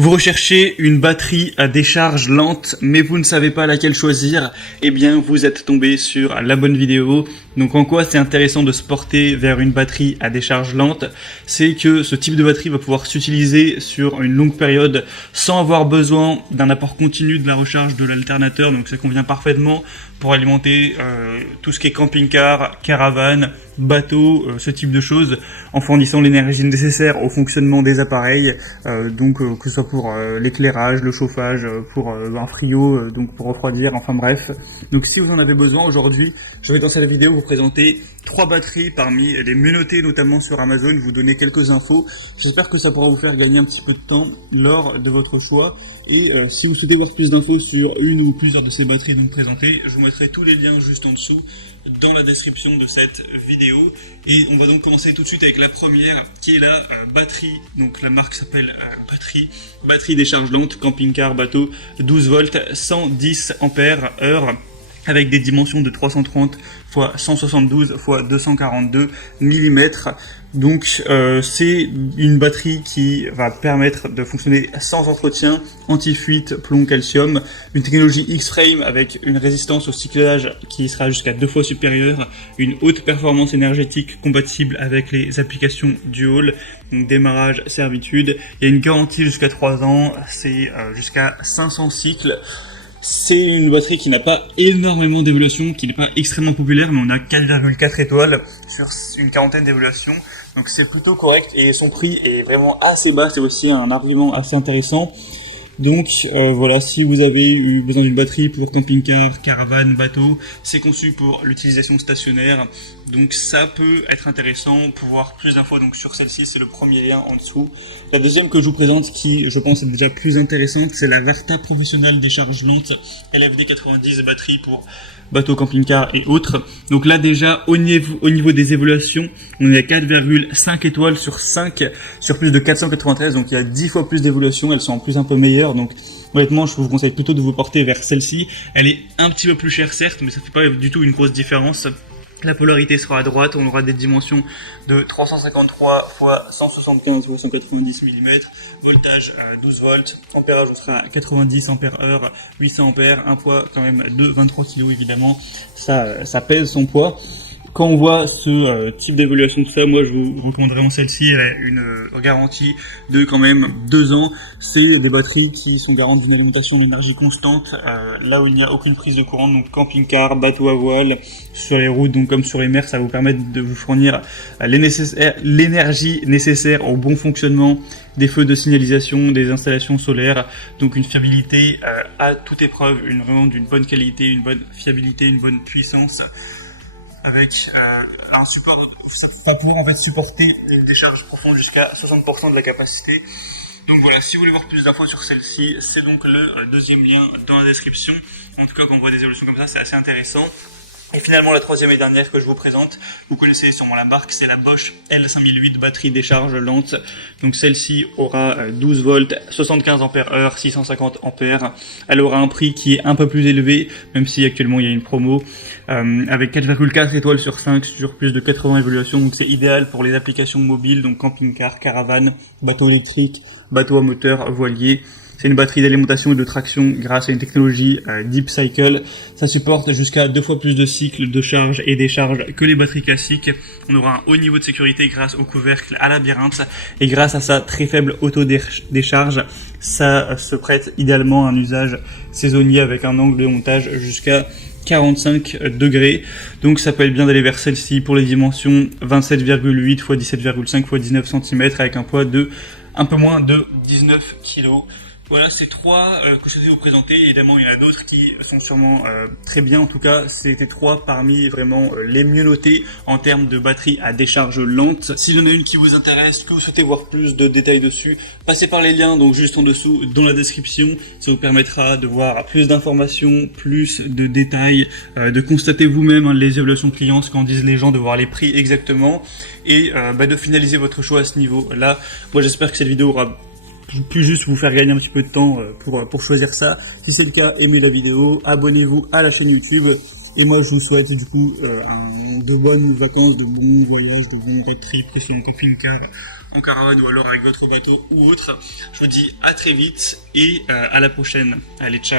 Vous recherchez une batterie à décharge lente, mais vous ne savez pas laquelle choisir, eh bien vous êtes tombé sur la bonne vidéo. Donc en quoi c'est intéressant de se porter vers une batterie à décharge lente, c'est que ce type de batterie va pouvoir s'utiliser sur une longue période sans avoir besoin d'un apport continu de la recharge de l'alternateur, donc ça convient parfaitement pour alimenter tout ce qui est camping-car, caravane, bateau, ce type de choses, en fournissant l'énergie nécessaire au fonctionnement des appareils, que ce soit pour l'éclairage, le chauffage, pour un frigo, donc pour refroidir, enfin bref. Donc si vous en avez besoin aujourd'hui, je vais dans cette vidéo vous présenter 3 batteries parmi les mieux notées, notamment sur Amazon, vous donner quelques infos. J'espère que ça pourra vous faire gagner un petit peu de temps lors de votre choix. Et si vous souhaitez voir plus d'infos sur une ou plusieurs de ces batteries donc présentées, je vous mettrai tous les liens juste en dessous dans la description de cette vidéo. Et on va donc commencer tout de suite avec la première qui est la batterie. Donc la marque s'appelle batterie décharge lente, camping-car, bateau, 12 volts, 110 ampères heure, avec des dimensions de 330 x 172 x 242 mm. Donc c'est une batterie qui va permettre de fonctionner sans entretien, anti-fuite, plomb, calcium, une technologie X-Frame avec une résistance au cyclage qui sera jusqu'à 2 fois supérieure, une haute performance énergétique compatible avec les applications dual, donc démarrage, servitude, il y a une garantie jusqu'à 3 ans, c'est jusqu'à 500 cycles. C'est une batterie qui n'a pas énormément d'évaluation, qui n'est pas extrêmement populaire, mais on a 4,4 étoiles sur une quarantaine d'évaluations. Donc c'est plutôt correct et son prix est vraiment assez bas, c'est aussi un argument assez intéressant. Donc voilà, si vous avez eu besoin d'une batterie pour camping-car, caravane, bateau, c'est conçu pour l'utilisation stationnaire. Donc ça peut être intéressant. Pour voir plus d'infos donc sur celle-ci, c'est le premier lien en dessous. La deuxième que je vous présente, qui je pense est déjà plus intéressante, c'est la Varta Professionnal Décharge Lente LFD 90 batterie pour bateau, camping-car et autres. Donc là déjà au niveau des évaluations, on est à 4,5 étoiles sur 5 sur plus de 493, donc il y a 10 fois plus d'évaluations, elles sont en plus un peu meilleures. Donc honnêtement je vous conseille plutôt de vous porter vers celle-ci. Elle est un petit peu plus chère certes, mais ça fait pas du tout une grosse différence. La polarité sera à droite, on aura des dimensions de 353 x 175 x 190 mm, voltage 12 volts, ampérage on sera à 90 ampères heure, 800 ampères, un poids quand même de 23 kg évidemment, ça pèse son poids. Quand on voit ce type d'évaluation de ça, moi je vous recommande vraiment celle-ci. Elle a une garantie de quand même 2 ans. C'est des batteries qui sont garantes d'une alimentation d'énergie constante, là où il n'y a aucune prise de courant, donc camping-car, bateau à voile, sur les routes, donc comme sur les mers, ça va vous permettre de vous fournir l'énergie nécessaire au bon fonctionnement des feux de signalisation, des installations solaires, donc une fiabilité à toute épreuve, vraiment d'une bonne qualité, une bonne fiabilité, une bonne puissance, avec un support, ça va pouvoir en fait supporter une décharge profonde jusqu'à 60% de la capacité. Donc voilà, si vous voulez voir plus d'infos sur celle-ci, c'est donc le deuxième lien dans la description. En tout cas, quand on voit des évolutions comme ça, c'est assez intéressant. Et finalement, la troisième et dernière que je vous présente, vous connaissez sûrement la marque, c'est la Bosch L5008 batterie décharge lente. Donc celle-ci aura 12 volts, 75 ampères heure, 650 ampères. Elle aura un prix qui est un peu plus élevé, même si actuellement il y a une promo, avec 4,4 étoiles sur 5 sur plus de 80 évaluations. Donc c'est idéal pour les applications mobiles, donc camping-car, caravane, bateau électrique, bateau à moteur, voilier. C'est une batterie d'alimentation et de traction grâce à une technologie Deep Cycle. Ça supporte jusqu'à 2 fois plus de cycles de charge et décharge que les batteries classiques. On aura un haut niveau de sécurité grâce au couvercle à labyrinthe et grâce à sa très faible auto-décharge, ça se prête idéalement à un usage saisonnier avec un angle de montage jusqu'à 45 degrés. Donc ça peut être bien d'aller vers celle-ci pour les dimensions 27,8 x 17,5 x 19 cm avec un poids de un peu moins de 19 kg. Voilà, c'est 3 que je souhaitais vous présenter. Évidemment, il y en a d'autres qui sont sûrement très bien. En tout cas, c'était 3 parmi vraiment les mieux notés en termes de batterie à décharge lente. S'il y en a une qui vous intéresse, que vous souhaitez voir plus de détails dessus, passez par les liens, donc juste en dessous dans la description. Ça vous permettra de voir plus d'informations, plus de détails, de constater vous-même les évaluations clients, ce qu'en disent les gens, de voir les prix exactement et de finaliser votre choix à ce niveau-là. Moi, j'espère que cette vidéo aura plus juste vous faire gagner un petit peu de temps pour choisir ça. Si c'est le cas, aimez la vidéo, abonnez-vous à la chaîne YouTube. Et moi je vous souhaite du coup de bonnes vacances, de bons voyages, de bons road trips, que ce soit en camping-car en caravane ou alors avec votre bateau ou autre. Je vous dis à très vite et à la prochaine. Allez, ciao.